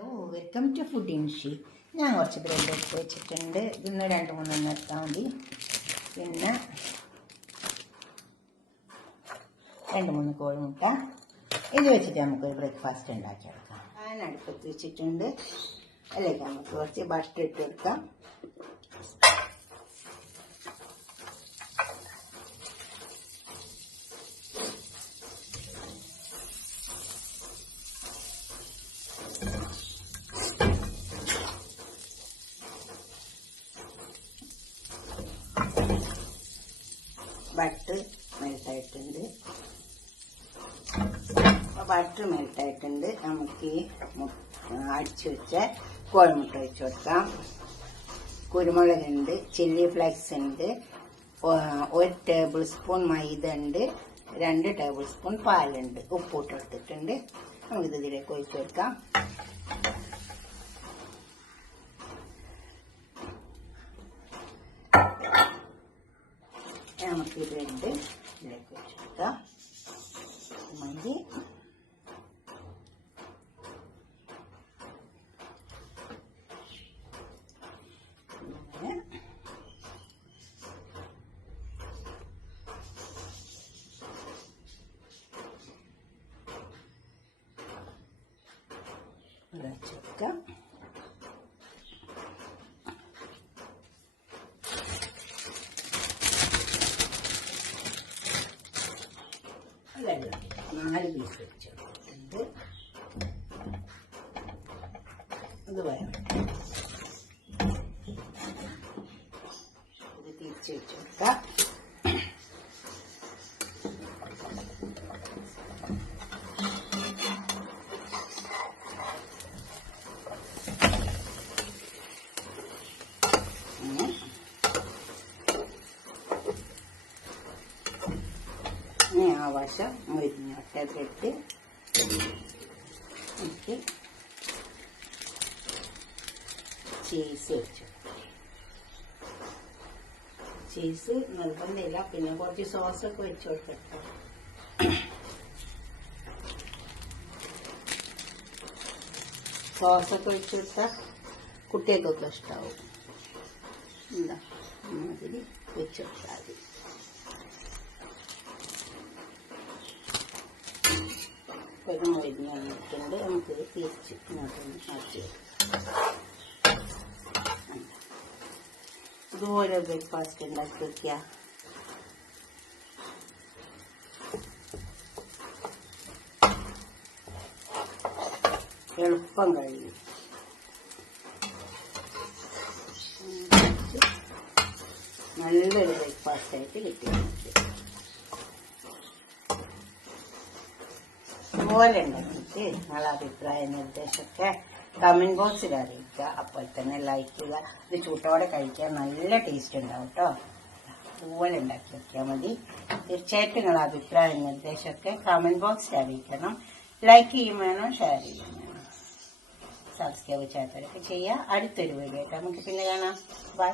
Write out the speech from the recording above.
Welcome to food ഇൻഷി. ഞാൻ കുറച്ച് bread എടുത്ത് വെച്ചിട്ടുണ്ട്. ഇന്ന് 2-3 എടുത്താൽ മതി. പിന്നെ 2-3 കോഴിമുട്ട. ഇത് വെച്ചിട്ട് നമുക്കൊരു ബ്രേക്ക്ഫാസ്റ്റ് ഉണ്ടാക്കിയെടുക്കാം. ഞാൻ അടുപ്പത്ത് വെച്ചിട്ടുണ്ട്. അതിലേക്ക് നമുക്ക് കുറച്ച് ബട്ടർ ഇട്ട് കൊടുക്കാം. ബട്ടർ മെൽട്ടായിട്ടുണ്ട്. ബട്ടർ മെൽട്ടായിട്ടുണ്ട്. നമുക്ക് ഈ അടിച്ചു വെച്ച കോഴിമുട്ട വെച്ച് കൊടുക്കാം. കുരുമുളകുണ്ട്, ചില്ലി ഫ്ലേക്സ് ഉണ്ട്, 1 ടേബിൾ സ്പൂൺ മൈദ ഉണ്ട്, 2 ടേബിൾ സ്പൂൺ പാലുണ്ട്, ഉപ്പിട്ട് എടുത്തിട്ടുണ്ട്. നമുക്കിത് ഇതിലേക്ക് ഒഴിച്ചു കൊടുക്കാം. നമുക്ക് ഈ ബ്രെഡ് ഇതിലേക്ക് വെച്ചെടുക്കാം. മതി. വെച്ചെടുക്കാം. വെള്ളം 4 പീസ് വെച്ചിട്ടുണ്ട്. ഇത് വേണം. ഇത് തിരിച്ച് വെച്ച് കൊടുക്കാം. ആ വശം മുരിഞ്ഞോട്ടെ ബ്രെഡ് എനിക്ക് ചീസ് വെച്ചു. ചീസ് നിർബന്ധമില്ല, പിന്നെ കുറച്ച് സോസൊക്കെ വെച്ച് കൊടുക്കട്ടെ. സോസൊക്കെ വെച്ച് കൊടുത്താൽ കുട്ടികൾക്കൊക്കെ ഇഷ്ടമാവും. എന്താ മാതിരി വെച്ച് കൊടുത്താൽ മതി. മൊരിഞ്ഞ് വന്നിട്ടുണ്ട്. നമുക്കിത് തിരിച്ച് ഇങ്ങോട്ടൊന്ന് മാറ്റി ഇതുപോലെ ബ്രേക്ക്ഫാസ്റ്റ് ഉണ്ടാക്കി വയ്ക്കുക. എളുപ്പം കഴിയും. നല്ലൊരു ബ്രേക്ക്ഫാസ്റ്റ് ആയിട്ട് കിട്ടിയിട്ടുണ്ട്. ഇതുപോലെ ഉണ്ടാക്കിയിട്ട് നിങ്ങളുടെ അഭിപ്രായ നിർദ്ദേശമൊക്കെ കമന്റ് ബോക്സിൽ അറിയിക്കുക. അപ്പോൾ തന്നെ ലൈക്ക് ചെയ്യുക. ഇത് ചൂട്ടോടെ കഴിക്കാൻ നല്ല ടേസ്റ്റ് ഉണ്ടാവും കേട്ടോ. ഇതുപോലെ ഉണ്ടാക്കി വെക്കാൻ മതി. തീർച്ചയായിട്ടും നിങ്ങളുടെ അഭിപ്രായ നിർദ്ദേശമൊക്കെ കമന്റ് ബോക്സിൽ അറിയിക്കണം. ലൈക്ക് ചെയ്യും വേണം, ഷെയർ ചെയ്യും വേണം, സബ്സ്ക്രൈബ് ചെയ്യാത്തവരൊക്കെ ചെയ്യുക. അടുത്തൊരു വീഡിയോ ആയിട്ട് നമുക്ക് പിന്നെ കാണാം. ബൈ.